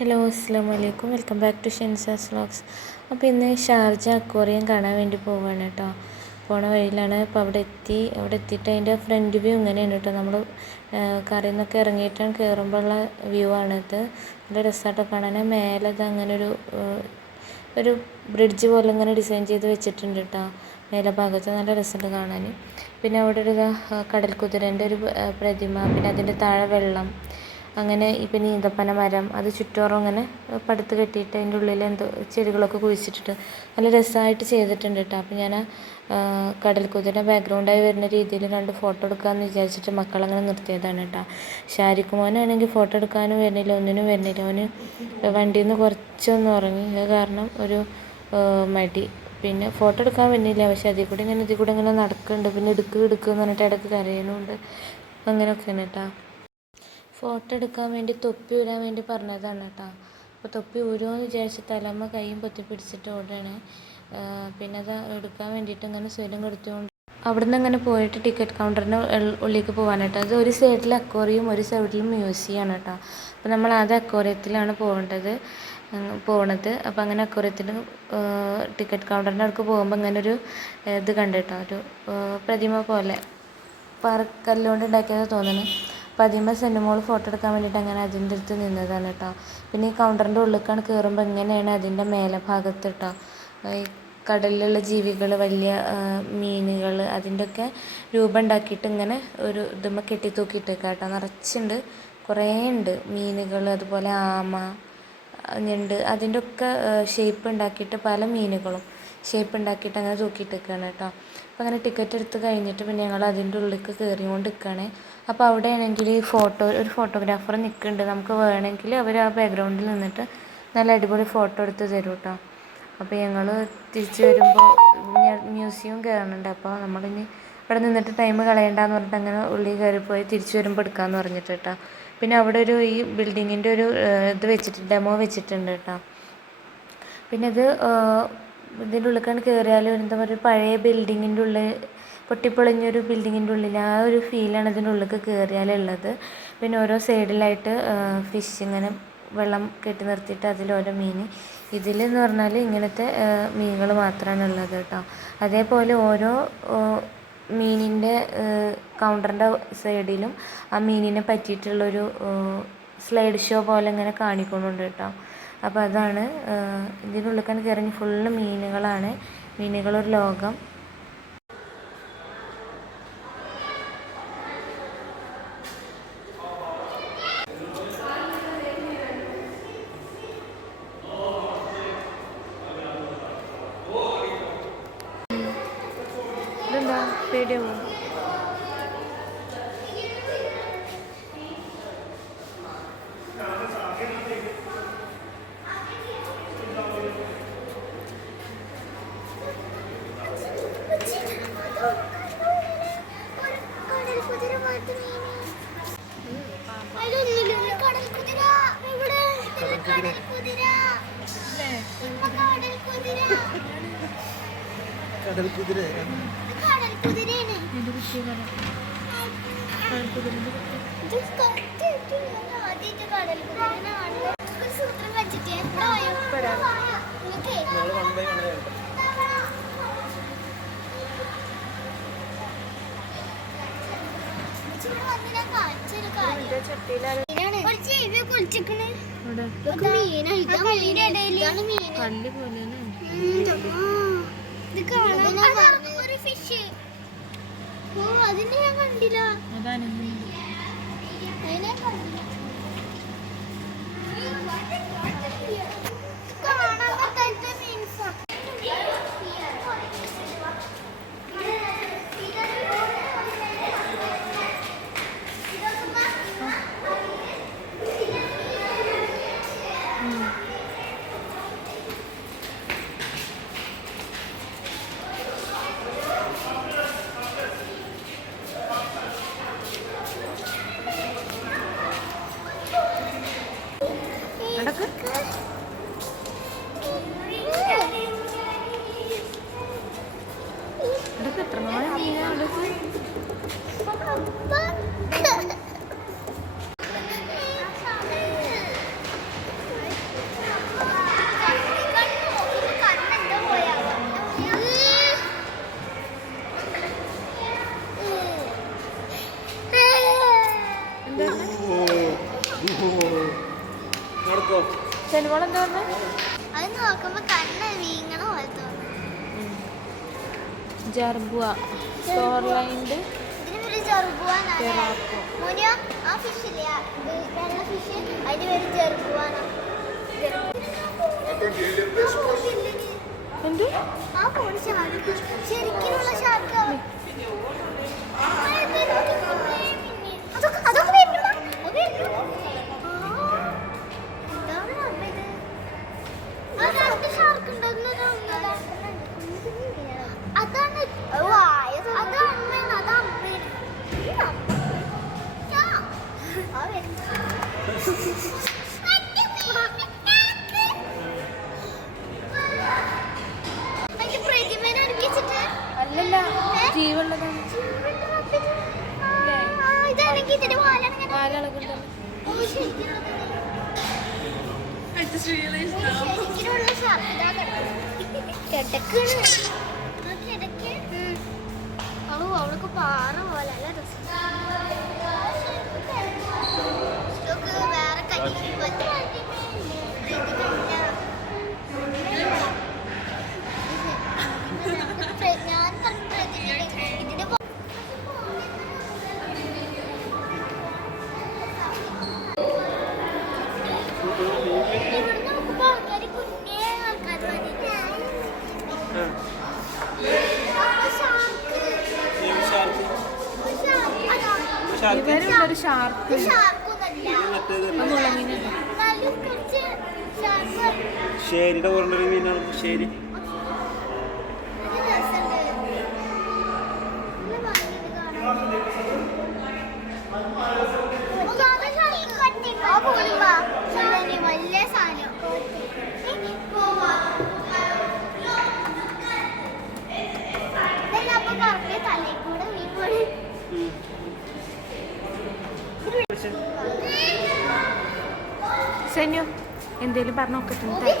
Hello അസ്സാം വലൈക്കും, welcome back to ഷെൻസാസ് vlogs. അപ്പോൾ ഇന്ന് ഷാർജ അക്വേറിയം കാണാൻ വേണ്ടി പോവുകയാണ് കേട്ടോ. പോണ വഴിയിലാണ്. അപ്പോൾ അവിടെ എത്തിയിട്ട് അതിൻ്റെ ഫ്രണ്ട് വ്യൂ ഇങ്ങനെയാണ് കേട്ടോ. നമ്മൾ കരയിൽ നിന്നൊക്കെ ഇറങ്ങിയിട്ടാണ് കയറുമ്പോഴുള്ള വ്യൂ ആണിത്. നല്ല രസമായിട്ടോ കാണാൻ. മേലെ ഇത് അങ്ങനെ ഒരു ബ്രിഡ്ജ് പോലെ ഇങ്ങനെ ഡിസൈൻ ചെയ്ത് വെച്ചിട്ടുണ്ട് കേട്ടോ. മേലെ ഭാഗത്ത് നല്ല രസമുണ്ട് കാണാൻ. പിന്നെ അവിടെ ഒരു കടൽ കുതിരേൻ്റെ ഒരു പ്രതിമ, പിന്നെ അതിൻ്റെ താഴെ വെള്ളം, അങ്ങനെ ഇപ്പം ഈന്തപ്പന മരം, അത് ചുറ്റോറും അങ്ങനെ പടുത്ത് കെട്ടിയിട്ട് അതിൻ്റെ ഉള്ളിൽ എന്തോ ചെടികളൊക്കെ കുഴിച്ചിട്ടിട്ട് നല്ല രസമായിട്ട് ചെയ്തിട്ടുണ്ട് കേട്ടോ. അപ്പോൾ ഞാൻ കടൽ കുതിര ബാക്ക്ഗ്രൗണ്ടായി വരുന്ന രീതിയിൽ 2 ഫോട്ടോ എടുക്കാമെന്ന് വിചാരിച്ചിട്ട് മക്കളങ്ങനെ നിർത്തിയതാണ് കേട്ടോ. ഷാരിക്കുമോനാണെങ്കിൽ ഫോട്ടോ എടുക്കാനും വരുന്നില്ല, ഒന്നിനും വരുന്നില്ല. അവന് വണ്ടിയിൽ നിന്ന് കുറച്ചൊന്ന് ഉറങ്ങി, അത് കാരണം ഒരു മടി. പിന്നെ ഫോട്ടോ എടുക്കാൻ വരുന്നില്ല, പക്ഷേ ഇതിൽ കൂടെ ഇങ്ങനെ നടക്കുന്നുണ്ട്. പിന്നെ എടുക്കുക എന്ന് പറഞ്ഞിട്ട് ഇടയ്ക്ക് കരയുന്നുണ്ട്. അങ്ങനെയൊക്കെയാണ് കേട്ടോ. ഫോട്ടോ എടുക്കാൻ വേണ്ടി തൊപ്പി ഊരാൻ വേണ്ടി പറഞ്ഞതാണ് കേട്ടോ. അപ്പോൾ തൊപ്പി ഊരുമെന്ന് വിചാരിച്ച് തലമ്മ കൈയും പൊത്തി പിടിച്ചിട്ട് ഓടുകയാണ്. പിന്നെ അത് എടുക്കാൻ വേണ്ടിയിട്ട് ഇങ്ങനെ സ്വയം കൊടുത്തുകൊണ്ട് അവിടെ നിന്ന് അങ്ങനെ പോയിട്ട് ടിക്കറ്റ് കൗണ്ടറിൻ്റെ ഉള്ളിലേക്ക് പോകാനായിട്ട്. അത് ഒരു സൈഡിൽ അക്വേറിയം, ഒരു സൈഡിൽ മ്യൂസിയമാണ് കേട്ടോ. അപ്പോൾ നമ്മൾ ആദ്യം അക്വേറിയത്തിലാണ് പോകണത്. അപ്പോൾ അങ്ങനെ അക്വേറിയത്തിൽ ടിക്കറ്റ് കൗണ്ടറിൻ്റെ അടുക്ക് പോകുമ്പോൾ ഇങ്ങനെ ഒരു ഇത് കണ്ടിട്ടോ, ഒരു പ്രതിമ പോലെ കല്ലുകൊണ്ട് ഉണ്ടാക്കിയത് തോന്നുന്നു. അപ്പോൾ അതിന്മേൽ സെന്നുമോൾ ഫോട്ടോ എടുക്കാൻ വേണ്ടിയിട്ട് അങ്ങനെ അതിൻ്റെ അടുത്ത് നിന്നതാണ് കേട്ടോ. പിന്നെ ഈ കൗണ്ടറിൻ്റെ ഉള്ളിലേക്കാണ് കയറുമ്പോൾ ഇങ്ങനെയാണ് അതിൻ്റെ മേലെ ഭാഗത്ത് കേട്ടോ. ഈ കടലിലുള്ള ജീവികൾ, വലിയ മീനുകൾ, അതിൻ്റെയൊക്കെ രൂപം ഉണ്ടാക്കിയിട്ട് ഇങ്ങനെ ഒരു ഇതുമ്മ കെട്ടി തൂക്കിയിട്ടേക്കാം കേട്ടോ. നിറച്ചുണ്ട്, കുറേ ഉണ്ട് മീനുകൾ, അതുപോലെ ആമ, ഞണ്ട്, അതിൻ്റെ ഒക്കെ ഷേപ്പ് ഉണ്ടാക്കിയിട്ട് പല മീനുകളും ഷേപ്പ് ഉണ്ടാക്കിയിട്ട് അങ്ങനെ തൂക്കിയിട്ടേക്കാണ് കേട്ടോ. അപ്പോൾ അങ്ങനെ ടിക്കറ്റ് എടുത്ത് കഴിഞ്ഞിട്ട് പിന്നെ ഞങ്ങൾ അതിൻ്റെ ഉള്ളിലേക്ക് കയറിക്കൊണ്ട് നിൽക്കുകയാണ്. അപ്പോൾ അവിടെയാണെങ്കിൽ ഒരു ഫോട്ടോഗ്രാഫർ നിൽക്കുന്നുണ്ട്. നമുക്ക് വേണമെങ്കിൽ അവർ ആ ബാക്ക്ഗ്രൗണ്ടിൽ നിന്നിട്ട് നല്ല അടിപൊളി ഫോട്ടോ എടുത്ത് തരും കേട്ടോ. അപ്പോൾ ഞങ്ങൾ തിരിച്ച് വരുമ്പോൾ മ്യൂസിയം കയറുന്നുണ്ട്. അപ്പോൾ നമ്മളിനി ഇവിടെ നിന്നിട്ട് ടൈം കളയണ്ടെന്ന് പറഞ്ഞിട്ട് അങ്ങനെ ഉള്ളിൽ കയറിപ്പോയി തിരിച്ച് വരുമ്പോൾ എടുക്കാമെന്ന് പറഞ്ഞിട്ട് കേട്ടോ. പിന്നെ അവിടെ ഈ ബിൽഡിങ്ങിൻ്റെ ഒരു ഇത് ഡെമോ വെച്ചിട്ടുണ്ട് കേട്ടോ. പിന്നെ ഇതിൻ്റെ ഉള്ളിലേക്കാണ് കയറിയാലും എന്താ പറയുക, പഴയ ബിൽഡിങ്ങിൻ്റെ ഉള്ളിൽ, പൊട്ടിപ്പൊളിഞ്ഞൊരു ബിൽഡിങ്ങിൻ്റെ ഉള്ളിൽ ആ ഒരു ഫീലാണ് ഇതിൻ്റെ ഉള്ളിലേക്ക് കയറിയാലുള്ളത്. പിന്നെ ഓരോ സൈഡിലായിട്ട് ഫിഷ് ഇങ്ങനെ വെള്ളം കെട്ടി നിർത്തിയിട്ട് അതിലോരോ മീൻ. ഇതിലെന്ന് പറഞ്ഞാൽ ഇങ്ങനത്തെ മീനുകൾ മാത്രമാണ് ഉള്ളത് കേട്ടോ. അതേപോലെ ഓരോ മീനിൻ്റെ കൗണ്ടറിൻ്റെ സൈഡിലും ആ മീനിനെ പറ്റിയിട്ടുള്ളൊരു സ്ലൈഡ് ഷോ പോലെ ഇങ്ങനെ കാണിക്കുന്നുണ്ട് കേട്ടോ. അപ്പോൾ അതാണ് ഇതിനുള്ളിൽ കയറി ഫുള്ള് മീനുകളാണ്, മീനുകളൊരു ലോകം. ഇതെന്താ പേടിയാവോ? കടൽ കുതിര അതിനെ ഞാൻ കണ്ടില്ല. ഇതൊക്കെ എത്ര നാളെ മീനാണ്. നടക്കോ? ചെലവോളം എന്താ പറഞ്ഞ? അത് നോക്കുമ്പോ കണ്ണ് വീങ്ങണ പോലെ തോന്നുന്നു. ജർബുവ സ്റ്റോർലൈൻഡ് ഇതിന് പേര് ജർബുവ എന്നാണ്. മുനിയോ ആ ഫിഷ് ഇല്ലേ, വെള്ള ഫിഷ്, അതിന് പേര് ജർബുവ. എന്ത് ആ പോണ ഷാർക്ക് ശരിക്കുള്ള ഷാർക്ക്. അതൊക്കെ വരുന്നു. ഷാർക്ക് ഉണ്ടാകുന്നത് അതാണ്. അല്ലല്ല ജീവുള്ളതാണ്. ഇതാണെങ്കിൽ ഇതിന്റെ വാലാണ് കാലളകുണ്ടോ? ശരിക്കുള്ള ഷാർക്ക് കിടക്കാണ്. അവൾക്ക് പാറ പോലെ നല്ല രസം. വേറെ ഞാൻ ഇതിന്റെ ഇവിടെ നോക്കുമ്പോ ആൾക്കാർ കുഞ്ഞേ ആൾക്കാർ ഇവരുണ്ടൊരു ഷാർക്ക് ശരിയുടെ കുറഞ്ഞൊരു മീനാണ് ശരി. വലിയ സാധനം അപ്പൊ പറഞ്ഞ തലയിൽ കൂടെ മീൻ പോയി. സെന്യു എന്തേലും പറഞ്ഞു നോക്കട്ടെ.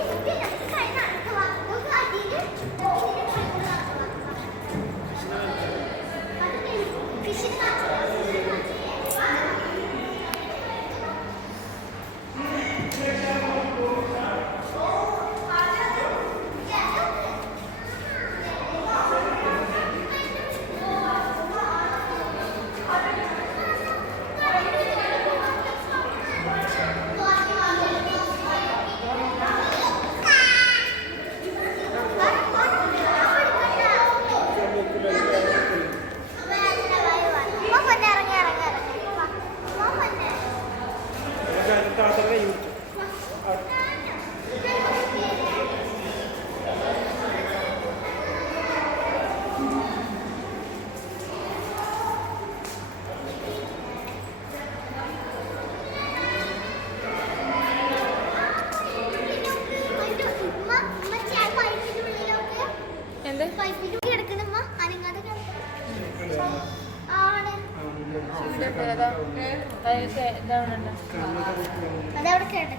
അതവിടെ കിടക്കുകയാണ്.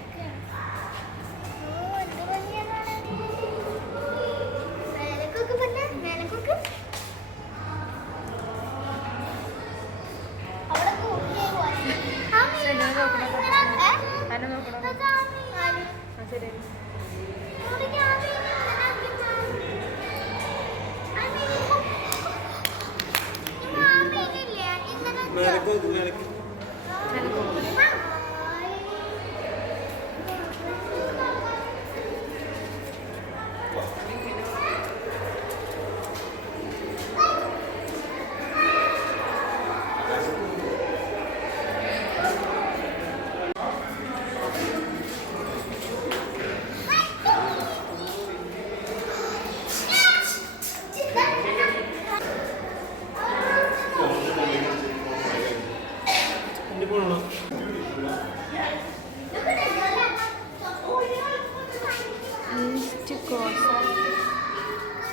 മേലക്കൊക്കെ പിന്നെ മേലക്കൊക്കെ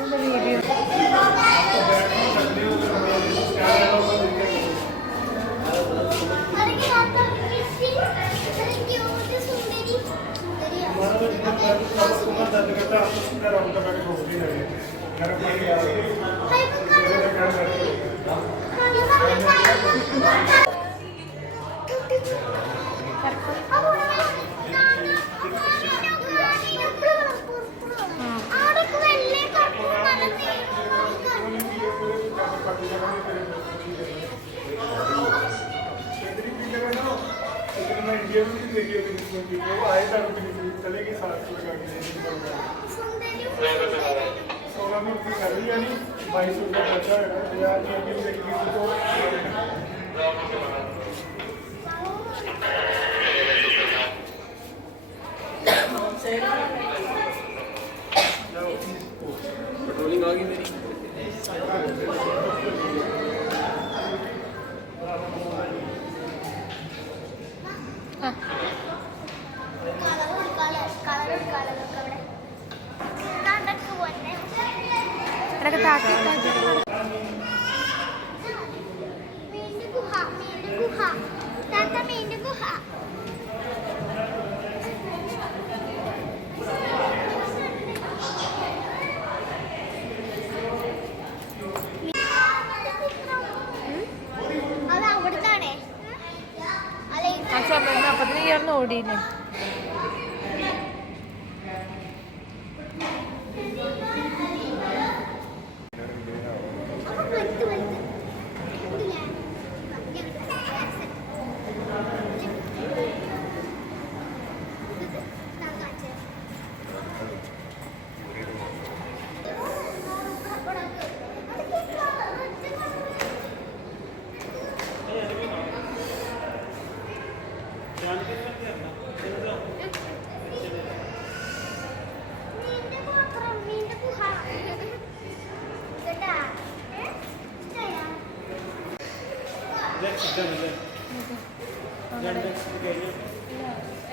അവിടെ വീഡിയോ चलेगी 700 लगा के സുന്ദരിയും 16 में उसकी सैलरी यानी 2200 रुपया खर्चा है यार ये अभी देखिए तो पेट्रोलिंग आ गई मेरी ഇതൊക്കെ താത്തി മീൻ്റെ ഗുഹ താത്ത മീൻ്റെ ഗുഹ അത് അവിടുന്നാണേ അല്ല ആ സമയം അപ്പത്തിന് ചേർന്ന് ഓടിയില്ലേ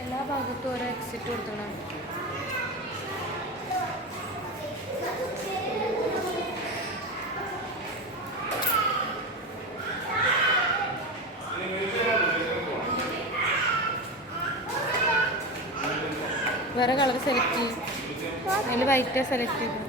എല്ലാ ഭാഗത്തും ഓരോ എക്സിറ്റ് കൊടുക്കണം വേറെ കളർ സെലക്ട് ചെയ്യും അതിൽ വൈറ്റ് സെലക്ട് ചെയ്തു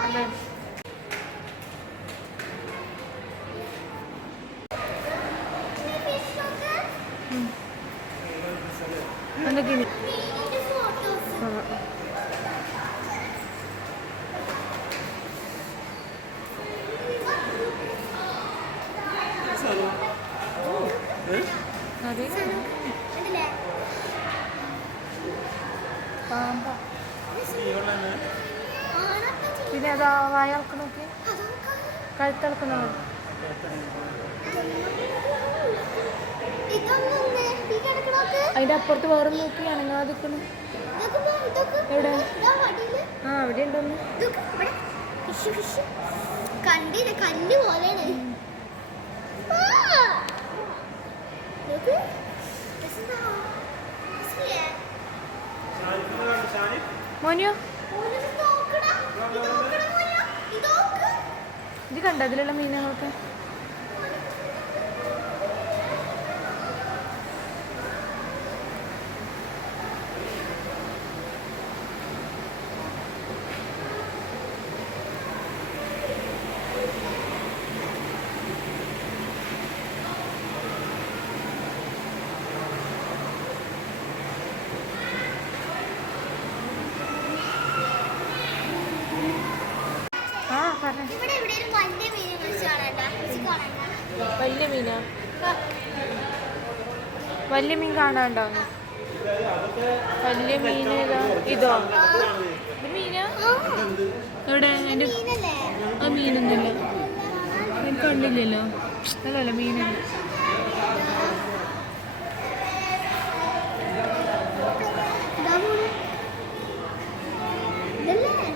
അതെ എന്തൊക്കെ പാമ്പ പിന്നെ അതാ വായക്ക് നോക്കി കഴുത്തിളക്കുന്നത് അതിന്റെ അപ്പുറത്ത് വേറെ നോക്കി അനങ്ങാതിക്കണം എവിടെ ആ അവിടെ ഉണ്ടോന്ന് കണ്ടില്ല കല്ല് പോലെയാണ് മോനിയോ ഇത് കണ്ട അതിലുള്ള മീനുകളൊക്കെ ഇവിടെ എവിടെയും വലിയ മീനെ വിളിച്ച് കാണണ്ട വലിയ മീനാ വലിയ മീൻ കാണാണ്ടാവുന്നു വലിയ മീൻ ഏതാ ഇതോ ഇത് മീനാ എവിടെ എൻ്റെ മീനല്ലേ ആ മീനൊന്നുമില്ല ഞാൻ കണ്ടില്ലല്ലോ അല്ലല്ല മീനല്ല ഇതല്ലേ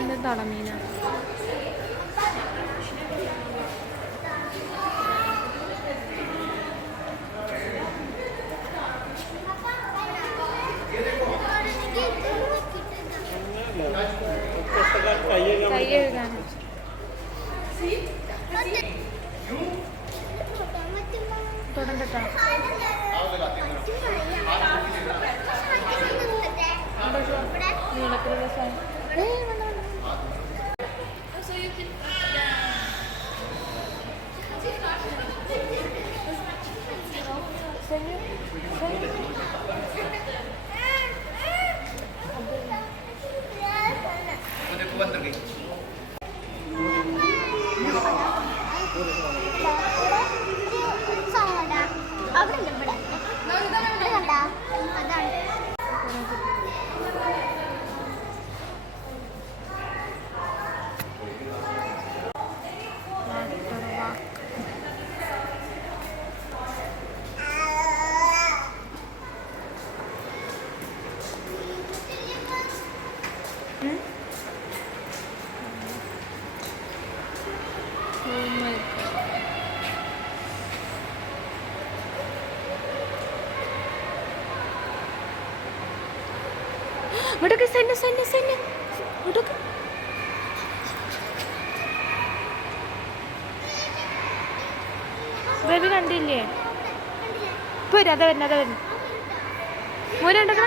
എന്താ തളമീന? കൈ എഴുതാൻ തുടങ്ങട്ടോ. നീളത്തിലുള്ള സാധനം. അവിടെ ഉണ്ട് ഇവിടെ കണ്ടാ അതാണ്. ഇവിടൊക്കെ സന്നെ ഇവിടൊക്കെ ബേബി കണ്ടില്ലേ? ഇപ്പൊ വരും. അതാ വരുന്നു മോനുണ്ടോ?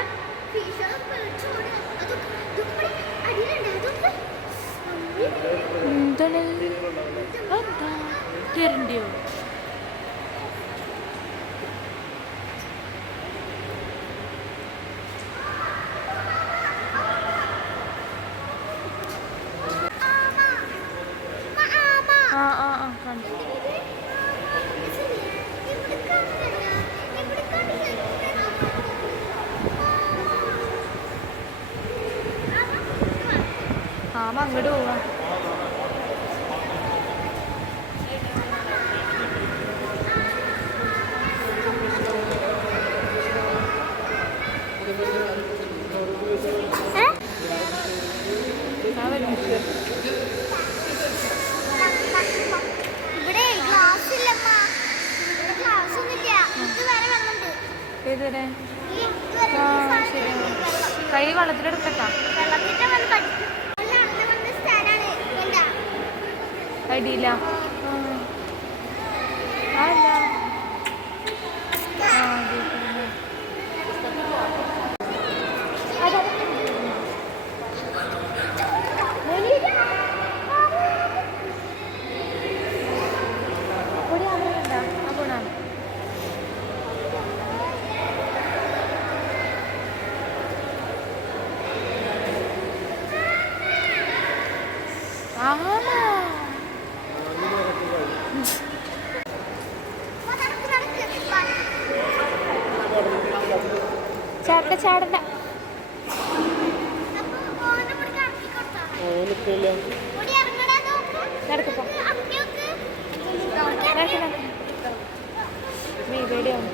എന്താണ് തരണ്ടിയോ? കണ്ടു. ആമ അങ്ങോട്ട് പോവാ. ഇവിടെ ഗ്ലാസ് ഇല്ലമ്മ. ഗ്ലാസ് ഒന്നുമില്ല. ഇതുവരെ വെള്ളമുണ്ട്. ഏതുവരെ? കൈ വെള്ളത്തിലെടുക്കട്ടാ. വെള്ളത്തിന്റെ വെള്ളം കടിക്കും. വന്ന സ്ഥലമാണ് എന്താ ഐഡിയില്ല. അല്ല ചാടണ്ട. നടക്കപ്പോ നീ പേടിയാവും.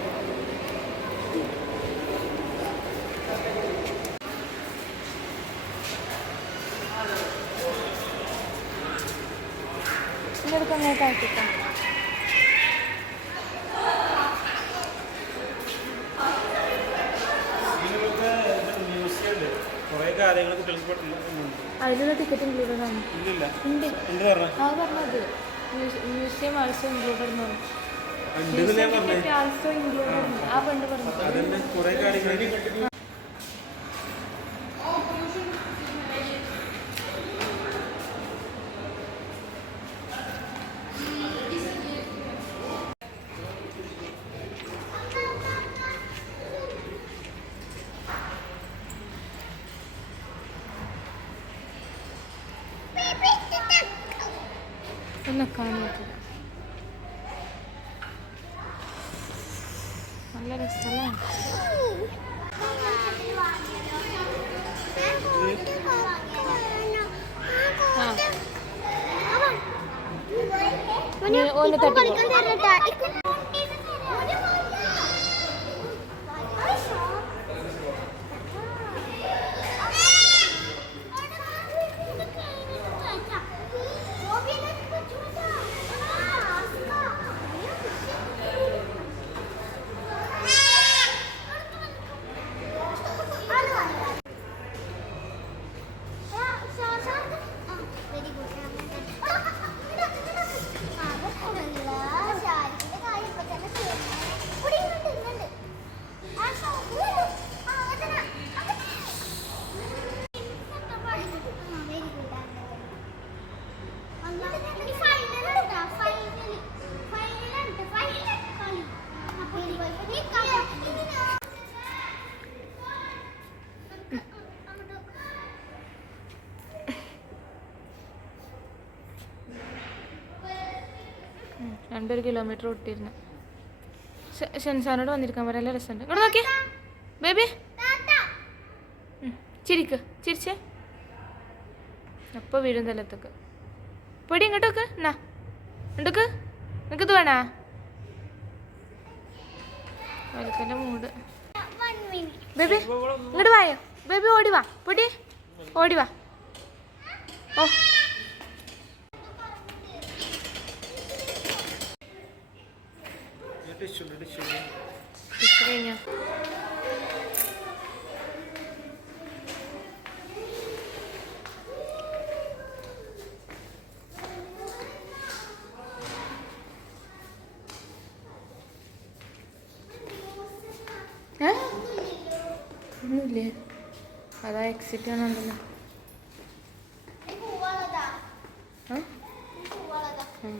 ഇതെടുക്കാൻ അങ്ങോട്ട് ആക്കിക്കാം. അതിലുള്ള ടിക്കറ്റ് ഇൻക്ലൂഡഡ് ആണ്. പറഞ്ഞത് മ്യൂസിയം ആൾസോ ഇൻക്ലൂഡഡ് എന്ന് പറഞ്ഞു. ആൾസോ ഇൻക്ലൂഡഡ് ആ പണ്ട് പറഞ്ഞു. നല്ല രസമല്ലേ? ഒന്ന് തട്ടി പണ്ടൊരു കിലോമീറ്റർ ഓട്ടിയിരുന്നു. ഷെൻസാനോട് വന്നിരിക്കാൻ പറയാൻ നല്ല രസമുണ്ട്. ഇങ്ങോട്ട് നോക്കിയേ ബേബി, ചിരിക്ക്, ചിരിച്ചേ. അപ്പോൾ വീഴും തലത്തൊക്കെ. പൊടി ഇങ്ങോട്ടൊക്കെ എന്നാ ഉണ്ടക്ക്, നിനക്കിത് വേണാ? വലിക്കൻ്റെ മൂട്. ബേബി ഇങ്ങോട്ട് വായോ ബേബി, ഓടി വാ പൊടി, ഓടി വാ. ഓ കഴിഞ്ഞോ? ഒന്നുമില്ലേ? അതാ എക്സിറ്റ് ആണുണ്ടല്ലോ.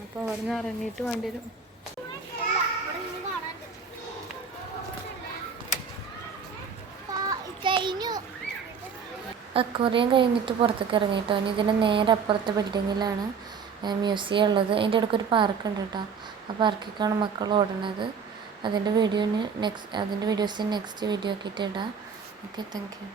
അപ്പോൾ അവിടെ നിന്ന് ഇറങ്ങിയിട്ട് വേണ്ടി വരും. അക്വേറിയം കഴിഞ്ഞിട്ട് പുറത്തേക്ക് ഇറങ്ങിയിട്ടോ. ഇനി ഇതിൻ്റെ നേരെ അപ്പുറത്തെ ബിൽഡിങ്ങിലാണ് മ്യൂസിയം ഉള്ളത്. അതിൻ്റെ ഇടയ്ക്ക് ഒരു പാർക്ക് ഉണ്ട് കേട്ടോ. ആ പാർക്കിലേക്കാണ് മക്കൾ ഓടുന്നത്. അതിൻ്റെ വീഡിയോസ് നെക്സ്റ്റ് വീഡിയോ ആക്കിയിട്ട് ഇടാം. Okay, thank you.